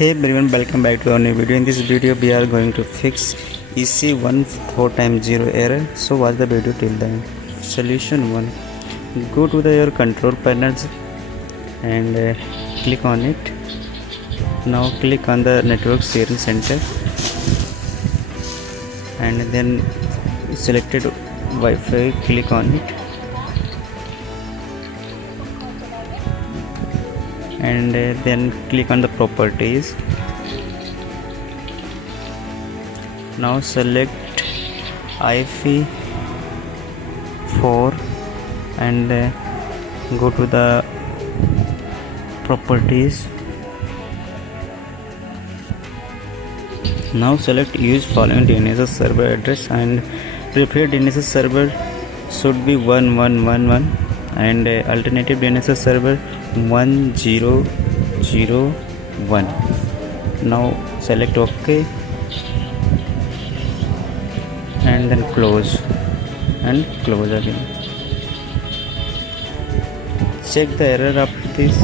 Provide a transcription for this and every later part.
Hey everyone, welcome back to our new video. In this video we are going to fix EC14x0 error. So watch the video till the end. Solution 1. Go to your control panels and click on it. Now click on the network sharing center and then selected Wi-Fi, click on it and then click on the properties. Now select IP4 and go to the properties. Now select use following DNS server address and preferred DNS server should be 1111 and alternative DNS server 1001. Now select OK and then close and close again. Check the error after this.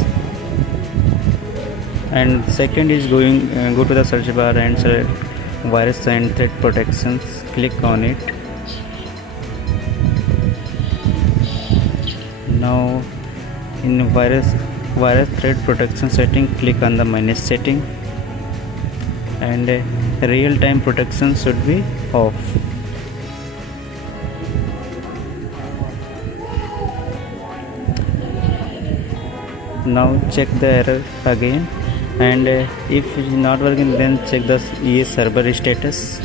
And second is go to the search bar and select virus and threat protections, click on it. Now in virus threat protection setting, click on the minus setting and real-time protection should be off. Now check the error again, and if it is not working, then check the ES server status.